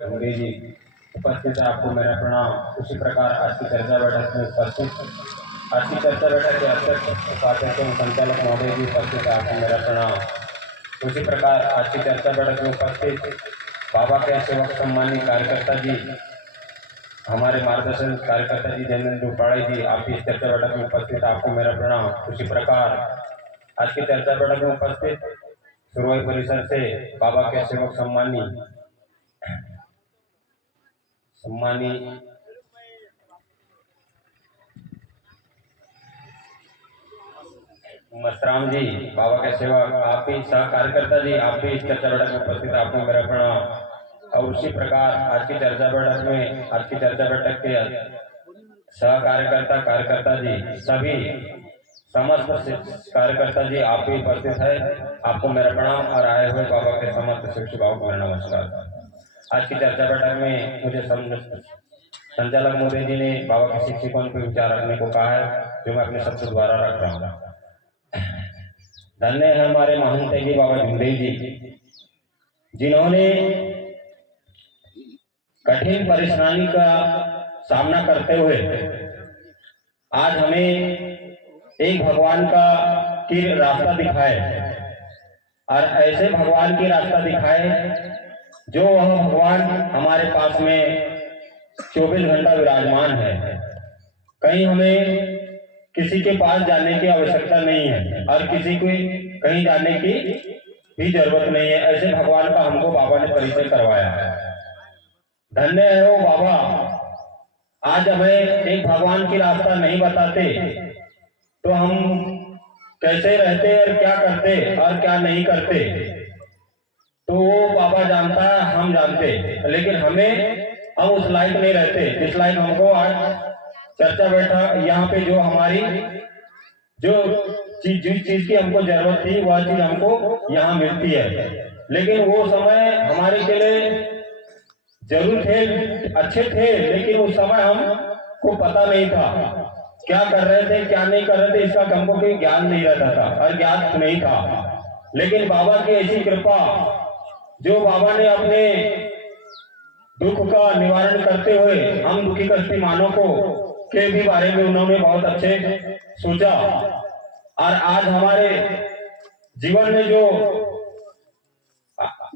गंगे जी उपस्थित है, आपको मेरा प्रणाम। उसी प्रकार आज की चर्चा बैठक में उपस्थित आज की चर्चा बैठक के अध्यक्ष उपाध्यक्ष एवं संचालक महोदय जी उपस्थित है, आपको मेरा प्रणाम। उसी प्रकार आज की चर्चा बैठक में उपस्थित बाबा के सेवक सम्मानित कार्यकर्ता जी, हमारे मार्गदर्शन कार्यकर्ता जी जयेंद्र उपाड़े जी, आपकी इस चर्चा बैठक में उपस्थित, आपको मेरा प्रणाम। उसी प्रकार आज की चर्चा बैठक में उपस्थित सुरवाई परिसर से बाबा के सेवक सम्मानी मस्तराम जी, बाबा के सेवक, आप भी सह कार्यकर्ता जी, आप भी इस चर्चा बैठक में उपस्थित, आपको मेरा प्रणाम। और उसी प्रकार आज की चर्चा बैठक के सह कार्यकर्ता जी, सभी समस्त कार्यकर्ता जी, आप भी उपस्थित है, आपको मेरा प्रणाम। और आए हुए बाबा के समस्त शिक्षकों को मेरा नमस्कार। आज की चर्चा बैठक में मुझे संचालक मोदी जी ने बाबा के शिक्षकों पर विचार रखने को कहा है, जो मैं अपने शब्द द्वारा रख रहा हूँ। धन्य है हमारे महंत जी बाबा झुमदेव जी, जिन्होंने कठिन परेशानी का सामना करते हुए आज हमें एक भगवान की रास्ता दिखाए, और ऐसे भगवान की रास्ता दिखाए जो वह भगवान हमारे पास में 24 घंटा विराजमान है। कहीं हमें किसी के पास जाने की आवश्यकता नहीं है और किसी को कहीं जाने की भी जरूरत नहीं है। ऐसे भगवान का हमको बाबा ने परिचय करवाया है। धन्य है वो बाबा। आज हमें एक भगवान की रास्ता नहीं बताते तो हम कैसे रहते और क्या करते और क्या नहीं करते, तो वो बाबा जानता है, हम जानते, लेकिन हम उस लायक नहीं रहते जिस लायक हमको आज चर्चा बैठा यहाँ पे जो हमारी जिस चीज की हमको जरूरत थी वह चीज हमको यहाँ मिलती है। लेकिन वो समय हमारे के लिए जरूर थे, अच्छे थे, लेकिन उस समय हमको पता नहीं था क्या कर रहे थे क्या नहीं कर रहे थे, इसका हमको कोई ज्ञान नहीं रहता था और ज्ञात नहीं था। लेकिन बाबा की ऐसी कृपा, जो बाबा ने अपने दुख का निवारण करते हुए हम दुखी कष्टी मानव को के भी बारे में उन्होंने बहुत अच्छे सोचा, और आज हमारे जीवन में जो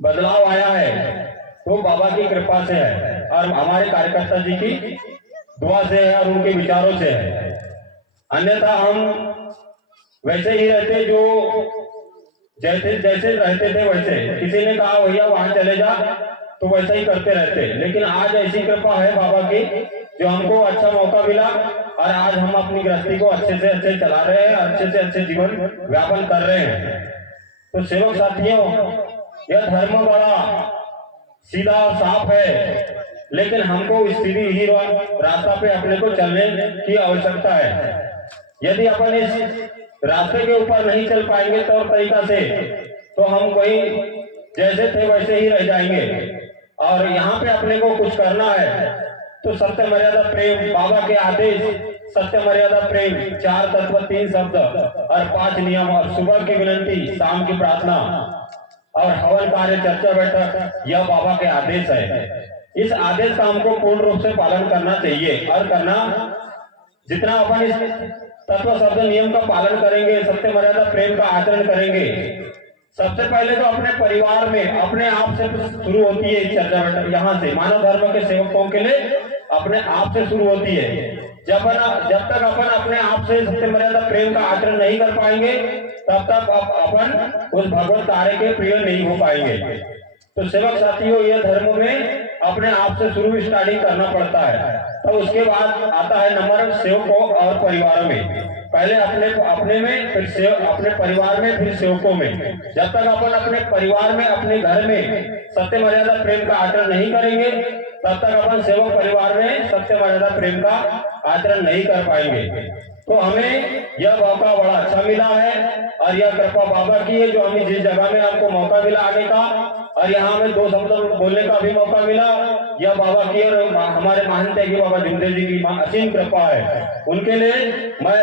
बदलाव आया है वो बाबा की कृपा से है और हमारे कार्यकर्ता जी की दुआ से है और उनके विचारों से है। अन्यथा हम वैसे ही रहते जो जैसे रहते थे वैसे। किसी ने कहा भैया वहां चले जा तो वैसा ही करते रहते, लेकिन आज ऐसी कृपा है बाबा की जो हमको अच्छा मौका मिला और आज हम अपनी गृहस्थी को अच्छे से अच्छे चला रहे हैं, अच्छे से अच्छे जीवन व्यापन कर रहे हैं। तो सेवक साथियों, यह धर्म बड़ा सीधा और साफ है, लेकिन हमको इस सीधी ही रास्ता पे अपने को चलने की आवश्यकता है। यदि अपन इस रास्ते के ऊपर नहीं चल पाएंगे तौर तरीका से, तो हम वही जैसे थे वैसे ही रह जाएंगे। और यहाँ पे अपने को कुछ करना है तो सत्य मर्यादा प्रेम, बाबा के आदेश सत्य मर्यादा प्रेम, 4 तत्व 3 शब्द और 5 नियम, और सुबह की विनती, शाम की प्रार्थना और हवन कार्य चर्चा बैठक, यह बाबा के आदेश है। इस आदेश का हमको पूर्ण रूप से पालन करना चाहिए और करना, जितना अपन इस तत्व शब्द नियम का पालन करेंगे, सत्य मर्यादा प्रेम का आचरण करेंगे, सबसे पहले तो अपने परिवार में अपने आप से शुरू होती है चर्चा बैठक। यहाँ से मानव धर्म के सेवकों के लिए अपने आप से शुरू होती है। जब तक अपन अपने आप से सत्य मर्यादा प्रेम का आचरण नहीं कर पाएंगे, तब तक अपन उस भगवत कार्य के प्रिय नहीं हो पाएंगे। तो सेवक साथियों, यह धर्म में अपने आप से शुरू स्टार्टिंग करना पड़ता है। तो उसके बाद आता है नंबर सेवकों और परिवारों में। पहले अपने में, फिर अपने परिवार में, फिर सेवकों में। जब तक अपन अपने परिवार में, अपने घर में सत्य मर्यादा प्रेम का आचरण नहीं करेंगे, तब तक अपन सेवक परिवार में सत्य मर्यादा प्रेम का आचरण नहीं कर पाएंगे। तो हमें यह मौका बड़ा अच्छा मिला है और यह कृपा बाबा की है, जो हमें जिस जगह में हमको मौका मिला आने का और यहाँ हमें 2 शब्द बोलने का भी मौका मिला, यह बाबा की और हमारे महंत है कि बाबा झुमदेव जी की असीम कृपा है। उनके लिए मैं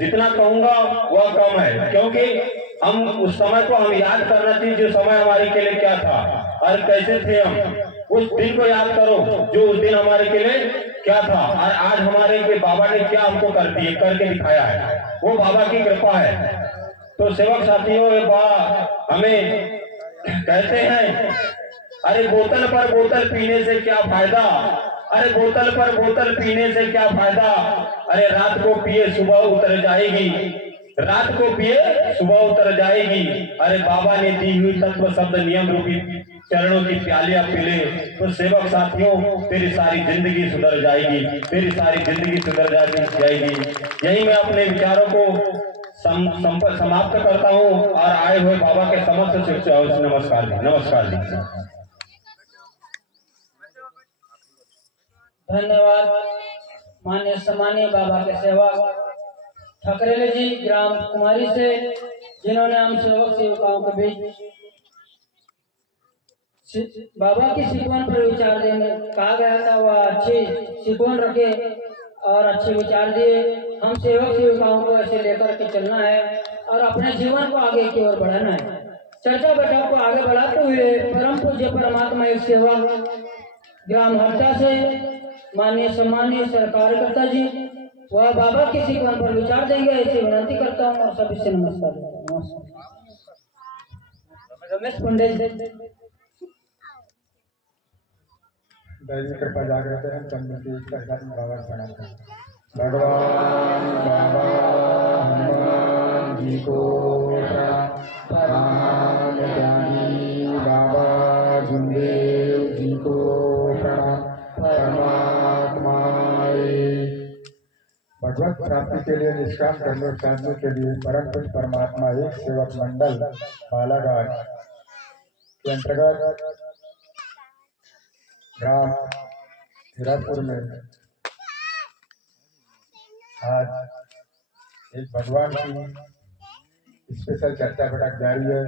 जितना कहूंगा वह कम है, क्योंकि हम उस समय को हम याद करना चाहिए जो समय हमारे के लिए क्या था और कैसे थे हम। उस दिन को याद करो जो उस दिन हमारे के लिए क्या था और आज हमारे के बाबा ने क्या हमको करके दिखाया है, वो बाबा की कृपा है। तो सेवक साथियों, ये हमें कहते हैं, अरे बोतल पर बोतल पीने से क्या फायदा, अरे बोतल पर बोतल पीने से क्या फायदा, अरे रात को पिए सुबह उतर जाएगी, रात को पिए सुबह उतर जाएगी। अरे बाबा ने दी हुई तत्व शब्द नियम रूपी चरणों की प्यालियां पी ले तो सेवक साथियों तेरी सारी जिंदगी सुधर जाएगी, तेरी सारी जिंदगी सुधर जाएगी। यही मैं अपने विचारों को समाप्त करता हूँ और आए हुए बाबा के समस्त नमस्कार जी, नमस्कार जी। धन्यवाद मान्य सम्मानीय बाबा के सेवक ठकरेले जी ग्राम कुमारी से, जिन्होंने हम सेवक सेवकाओं के बीच बाबा की सिकवन पर विचार देने कहा गया था, वह अच्छी सिकवन रखे और अच्छे विचार दिए। हम सेवक सेविकाओं को ऐसे लेकर के चलना है और अपने जीवन को आगे की ओर बढ़ाना है। चर्चा बैठक को आगे बढ़ाते हुए परम पूज्य परमात्मा एक सेवक ग्राम हट्टा से माननीय सम्मानीय कार्यकर्ता जी वह बाबा की सिकवन पर विचार देंगे, ऐसे विनती करता हूँ और सभी से नमस्कार। रमेश पंडित दैवी कृपा जागृत है बाबा प्रणाम करें। भगवान बाबा हनुमान जी को प्रणाम, ज्ञानी बाबा गुरुदेव जी को प्रणाम। परमात्मा भगवत प्राप्ति के लिए निष्काम कर्म साधने के लिए परम पुरुष परमात्मा एक सेवक मंडल बालाघाट के अंतर्गत ग्राम हीरापुर में आज एक भगवान की स्पेशल चर्चा बैठक जारी है।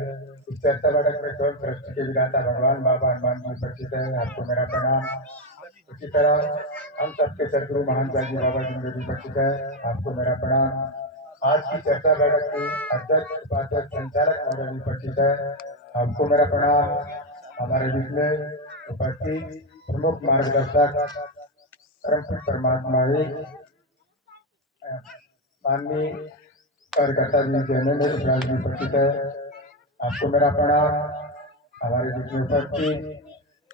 इस चर्चा बैठक में स्वयं सृष्टि के विधाता भगवान बाबा हनुमान जी उपस्थित है। आपको मेरा प्रणाम। उसी तरह हम सबके सदगुरु महान जी बाबा जी भी उपस्थित है। आपको मेरा प्रणाम। आज की चर्चा बैठक के अध्यक्ष उपाध्यक्ष संचालक महोदय उपस्थित है। आपको मेरा प्रणाम। हमारे बीच में उपस्थित प्रमुख मार्गदर्शक परम परमात्मा एक माननीय कार्यकर्ता जी जैन में उपस्थित है। आपको मेरा प्रणाम। हमारे बीच में उपस्थित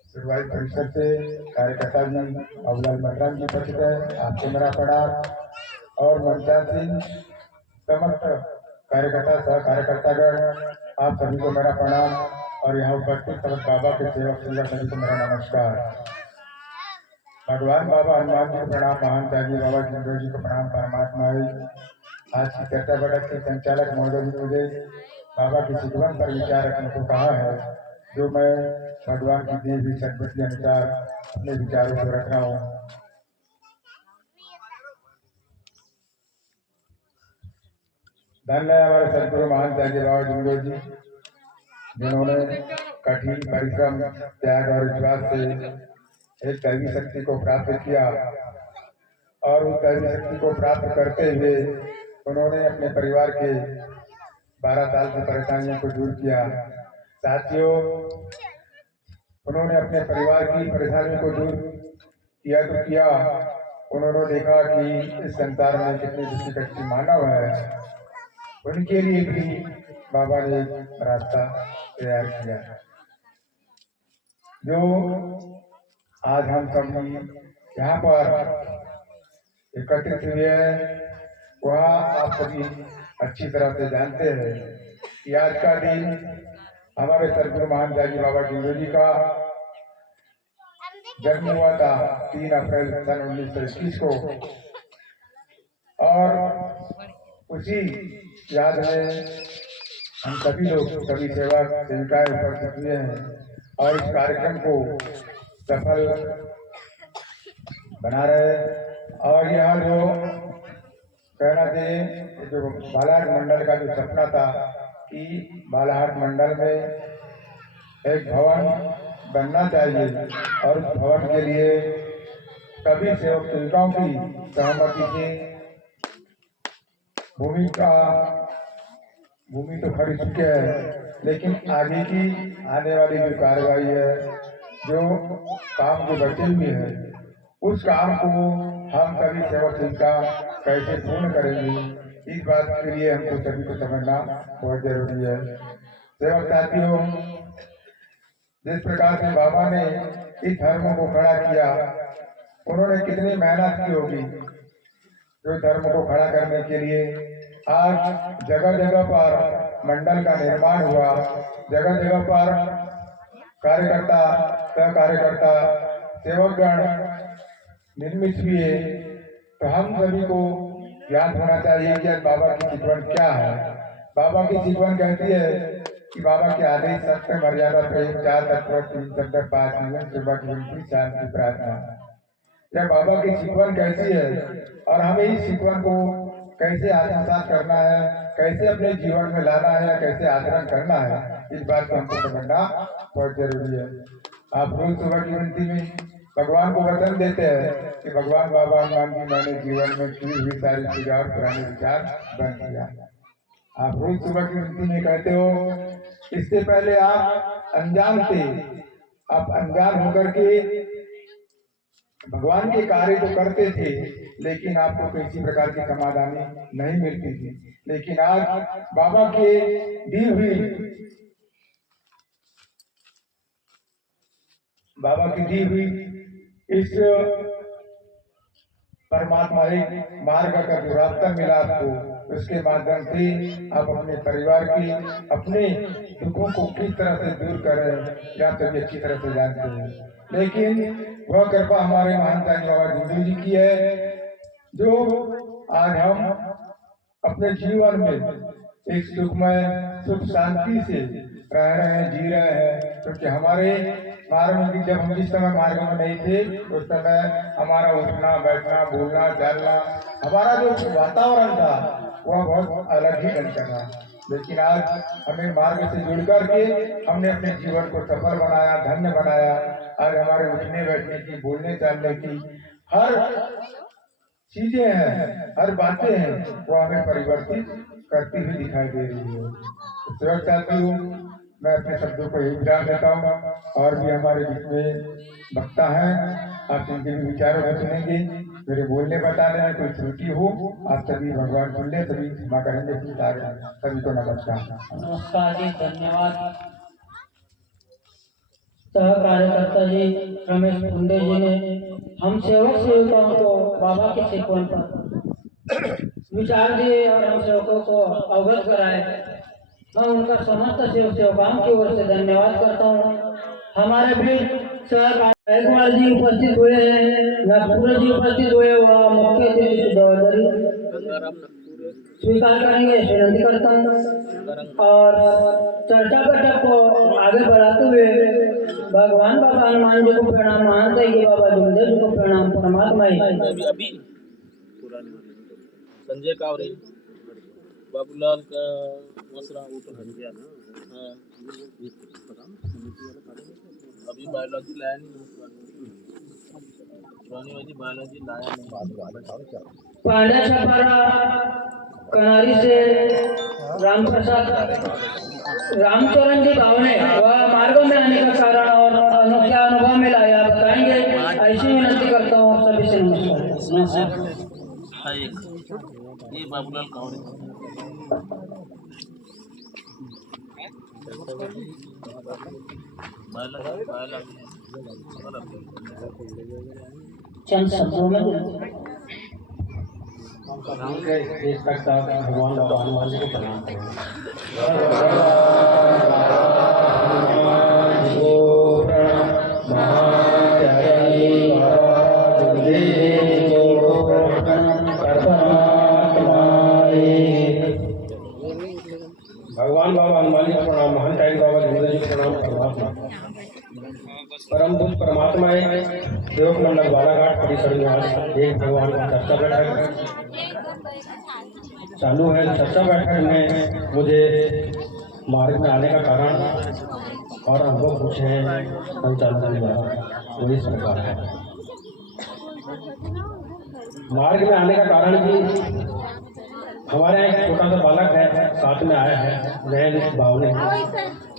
सुरवाई परिषद से कार्यकर्ता जी अवलाल मकराम जी उपस्थित है। आपको मेरा प्रणाम। और मंचासीन समस्त कार्यकर्ता सह कार्यकर्तागण आप सभी को मेरा प्रणाम और यहाँ उपस्थित समस्त बाबा के सेवक सभी को मेरा नमस्कार। भगवान बाबा हनुमान जी को प्रणाम, महान त्यागी बाबा जिंदो जी को प्रणाम। परमात्मा आज की चर्चा बैठक के संचालक महोदय जी मुझे बाबा की सिकवन पर विचार रखने को कहा है, जो मैं भगवान की दी हुई सद्बुद्धि के अनुसार अपने विचारों को रख रहा हूँ। धन्य है हमारे सदगुरु महान त्यागी बाबा जिंदो जी, जिन्होंने कठिन परिश्रम त्याग और विश्वास से एक दैवी शक्ति को प्राप्त किया और उस दैवी शक्ति को प्राप्त करते हुए उन्होंने अपने परिवार के 12 साल की परेशानियों को दूर किया। साथियों, उन्होंने अपने परिवार की परेशानियों को दूर किया तो किया, उन्होंने देखा कि इस संसार में कितने दुखी कष्टी मानव है, उनके लिए भी बाबा ने एक रास्ता तैयार किया, जो आज हम सब यहाँ पर एकत्रित हुए हैं। वह आप सभी अच्छी तरह से जानते हैं कि आज का दिन हमारे सदगुरु महान त्यागी बाबा जिंदो जी का जन्म हुआ था 3 अप्रैल सन 1921 को, और उसी याद में हम सभी लोग सभी सेवक सेविकाएं उपस्थित हुए हैं और इस कार्यक्रम को सफल बना रहे। और यह जो कहना चाहिए, जो बालाघाट मंडल का जो सपना था कि बालाघाट मंडल में एक भवन बनना चाहिए और उस भवन के लिए सभी सेवक सेविकाओं की सहमति से भूमि तो खरीद चुके हैं, लेकिन आगे की आने वाली जो कार्रवाई है जो काम जो बचे हुए हैं उस काम को हम सभी सेवक का कैसे पूर्ण करेंगे, इस बात के लिए हमको सभी को समझना बहुत जरूरी है। सेवक साथियों, जिस प्रकार से बाबा ने इस धर्म को खड़ा किया, उन्होंने कितनी मेहनत की होगी जो धर्म को खड़ा करने के लिए। आज जगह जगह पर मंडल का निर्माण हुआ, जगह जगह पर कार्यकर्ता सह कार्यकर्ता सेवकगण निर्मित हुए। तो हम सभी को याद होना चाहिए कि आज बाबा की सिखवन क्या है। बाबा की सिखवन कहती है कि बाबा के आदेश सत्य मर्यादा प्रेम 4 तत्व 3 शब्द 5 नियम सुबह की विनती शांति प्रार्थना। यह बाबा की सिखवन कैसी है और हमें इस सिखवन को कैसे आत्मसात करना है, कैसे अपने जीवन में लाना है, कैसे आचरण करना है, इस बात को हमको समझना बहुत जरूरी है। आप रोज सुबह की विनती में भगवान को वचन देते हैं कि भगवान बाबा हनुमान जी, मैंने जीवन में की हुई सारी पूजा और पुराने विचार बंद किया। आप रोज सुबह की विनती में कहते हो, इससे पहले आप अनजान थे, आप अनजान होकर के भगवान के कार्य तो करते थे, लेकिन आपको किसी प्रकार की समाधानी नहीं मिलती थी। लेकिन आज बाबा के दी हुई इस परमात्मा मार्ग का जो रास्ता मिला आपको, उसके माध्यम से आप अपने परिवार की अपने दुखों को किस तरह से दूर करें या सभी अच्छी तरह से जानते हैं। लेकिन वह कृपा हमारे महान साईं बाबा जिंदू जी की है, जो आज हम अपने जीवन में एक सुखमय सुख शांति से रह रहे हैं, जी रहे हैं। क्योंकि हमारे मार्ग में जब हम जिस समय मार्ग में नहीं थे, उस समय हमारा उठना बैठना बोलना चलना, हमारा जो वातावरण था वह बहुत अलग ही ढंग का था। लेकिन आज हमें मार्ग से जुड़ करके हमने अपने जीवन को सफल बनाया, धन्य बनाया। आज हमारे उठने बैठने की, बोलने चालने की हर चीजें हैं, हर बातें हैं, वो हमें परिवर्तित करती हुई दिखाई दे रही है। सेवक साथियों, मैं अपने शब्दों को यही विराम देता हूँ। और भी हमारे बीच में वक्ता हैं, आप इनके भी विचारों को सुनेंगे। मेरे बोलने बताने में कोई त्रुटि हो, आप सभी भगवान सुन ले, सभी क्षमा करेंगे। सभी को नमस्कार। नमस्कार जी, धन्यवाद। सह कार्यकर्ता जी रमेश पुंडे जी ने हम सेवक सेविकाओं को बाबा के सिखवन पर विचार दिए और हम सेवकों को अवगत कराए। मैं उनका समस्त सेवक सेवकाओं की ओर से धन्यवाद करता हूँ। हमारे भी सह गायकवाड़ जी उपस्थित हुए हैं, नकपुर जी उपस्थित हुए, वह मुख्य अतिथि स्वीकार करेंगे, विनती करता हूँ। और चर्चा बैठक को आगे बढ़ाते हुए भगवान बाबा हनुमान जी को प्रणाम, महान साईं बाबा जिंदू जी को प्रणाम। परमात्मा अभी संजय कावरे बाबूलाल का मसरा गया ना। हाँ, अभी बायोलॉजी लाया नहीं, पुरानी वाली बायोलॉजी लाया नहीं। पांड्या छपारा कनारी से रामचरण जी भावने वह मार्ग में आने का कारण और क्या अनुभव में लाया बताएंगे, ऐसी विनती करता हूँ। सभी से नमस्कार। हाँ, ये बाबूलाल कावरे चंद शब्दों में भगवान बाबा हनुमान जी को प्रणाम करें। भगवान बाबा हनुमान जी को प्रणाम, महान साईं बाबा जिंदू जी को प्रणाम। परम पूज्य परमात्मा सेवक मंडल बालाघाट परिसर में एक भगवान का चर्चा बैठक चालू है। चर्चा बैठक में मुझे मार्ग में आने का कारण और अनुभव पूछे हैं संचालक ने, वो इस प्रकार है। मार्ग में आने का कारण कि हमारे यहाँ एक छोटा सा बालक है, साथ में आया है नए भावने,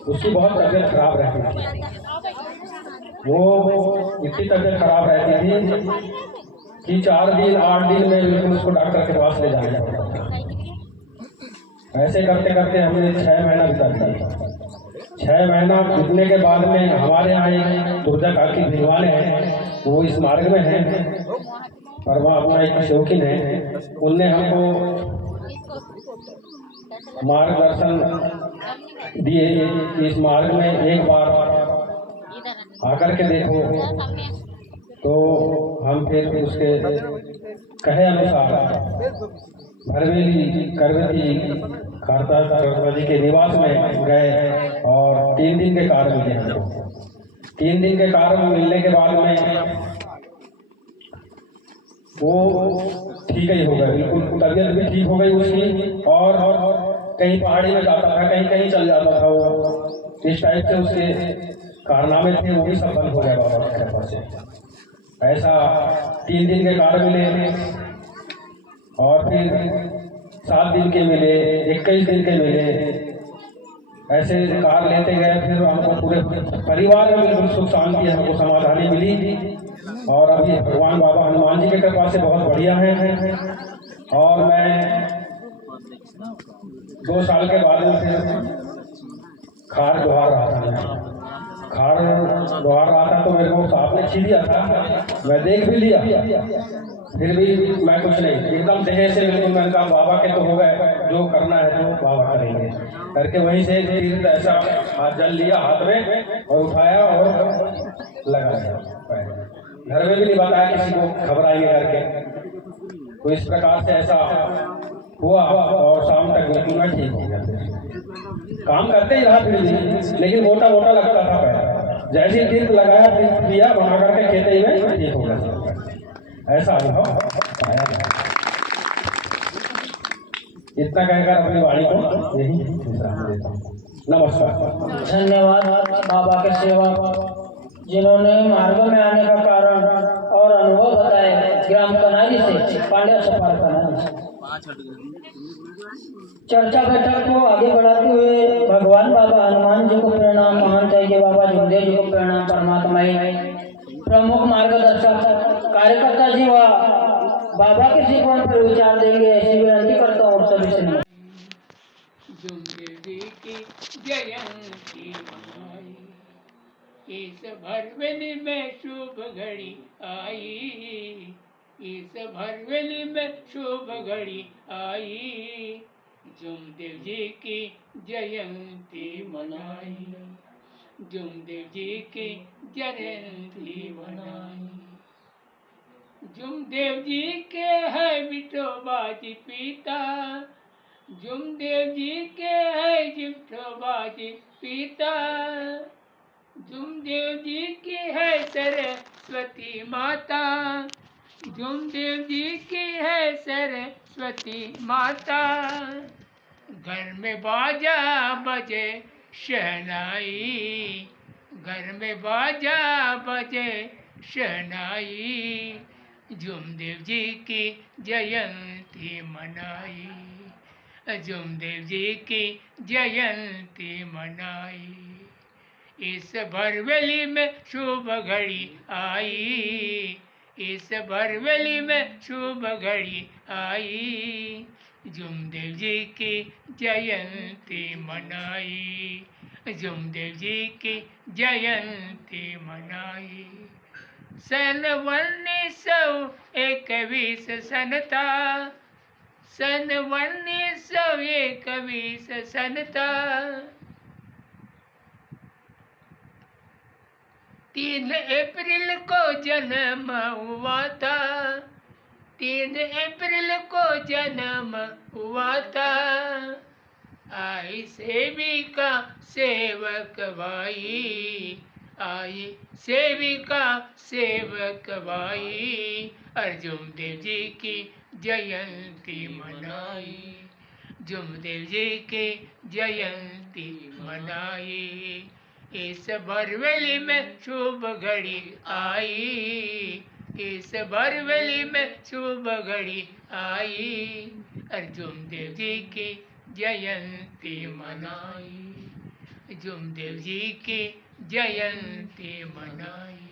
उसकी बहुत तबीयत खराब रहती है। वो इतनी तबीयत खराब रहती थी कि 4 दिन 8 दिन में बिल्कुल उसको डॉक्टर के पास ले जाना पड़ता था। ऐसे करते करते हमने 6 महीना बिता दिया। 6 महीना बीतने के बाद में हमारे यहाँ एक दुर्गा काकी भिलवाने हैं, वो इस मार्ग में हैं, परमात्मा एक शौकीन है, उनने हमको मार्गदर्शन दिए कि इस मार्ग में एक बार आकर के देखो। तो हम फिर उसके कहे अनुसार भरवेली करवती खारता जी के निवास में गए और 3 दिन के कार्य मिले हमको। 3 दिन के कार्य मिलने के बाद में वो ठीक ही हो गया, बिल्कुल तबीयत भी ठीक हो गई उसकी, और कहीं पहाड़ी में जाता था, कहीं कहीं चल जाता था वो। इस टाइप से उसके कारनामे थे, वो भी सफल हो गया बाबा की कृपा से। ऐसा 3 दिन के कार्य मिले और फिर 7 दिन के मिले, 21 दिन के मिले। ऐसे कार्य लेते गए, फिर हमको पूरे परिवार में बिल्कुल सुख शांति हमको समाधानी मिली। और अभी भगवान बाबा हनुमान जी की कृपा से बहुत बढ़िया है। और मैं 2 साल के बाद में फिर खार दोहर रहा था। खार दोहर रहा था तो मेरे को सांप ने छीन लिया था, मैं देख भी लिया, फिर भी मैं कुछ नहीं, एकदम देह से बिल्कुल मैंने कहा बाबा के तो हो गए, जो करना है तो बाबा करेंगे करके वहीं से तीर ऐसा हाथ जल लिया हाथ में और उठाया और लगाया। घर में भी नहीं बताया किसी को, घबराएंगे करके। तो इस प्रकार से ऐसा हुआ और शाम तक बिल्कुल मैं ठीक हो गया। काम करते ही रहा फिर भी, लेकिन मोटा मोटा लगता था पैर। जैसे तीर्थ लगाया, तीर्थ किया, बना करके खेते ही में ठीक हो गया। ऐसा अनुभव आया। इतना कहकर अपनी वाणी को यही विश्राम देता हूँ। नमस्कार। धन्यवाद बाबा के सेवक जिन्होंने मार्ग में आने का कारण और अनुभव बताए ग्राम कनारी से, पांड्या सफार कनारी से। चर्चा बैठक को आगे बढ़ाते हुए भगवान बाबा हनुमान जी को प्रणाम, महान चाहिए बाबा जुमदेव जी को प्रणाम, परमात्मा प्रमुख मार्गदर्शक कार्यकर्ता जी व बाबा के सिखवन पर विचार देंगे, ऐसी विनती करता हूँ सभी से। जुमदेव जी की जयंती मनाई, इस भरवेली में शुभ घड़ी आई, इस भरवेली में शुभ घड़ी आई, जुमदेव जी की जयंती मनाई, जुमदेव जी की जयंती मनाई। जुमदेव जी के है विठोबाजी पिता, जुमदेव जी के है विठोबाजी पिता, जुमदेव जी की है सरस्वती माता, जुमदेव जी की है सरस्वती माता। घर में बाजा बजे शहनाई, घर में बाजा बजे शहनाई, जुमदेव जी की जयंती मनाई, जुमदेव जी की जयंती मनाई। इस भरवेली में शुभ घड़ी आई, इस भरवेली में शुभ घड़ी आई, जुमदेव जी की जयंती मनाई, जुमदेव जी की जयंती मनाई। सन 1921 सन था, सन 1921 सन था, 3 अप्रैल को जन्म हुआ था, 3 अप्रैल को जन्म हुआ था। आई सेविका सेवक भाई, आई सेविका सेवक भाई, और जुमदेव जी की जयंती मनाई, जुमदेव जी की जयंती मनाई। इस भरवेली में शुभ घड़ी आई, इस भरवेली में शुभ घड़ी आई, और जुमदेव जी की जयंती मनाई, जुमदेव जी की जयंती ते मनाई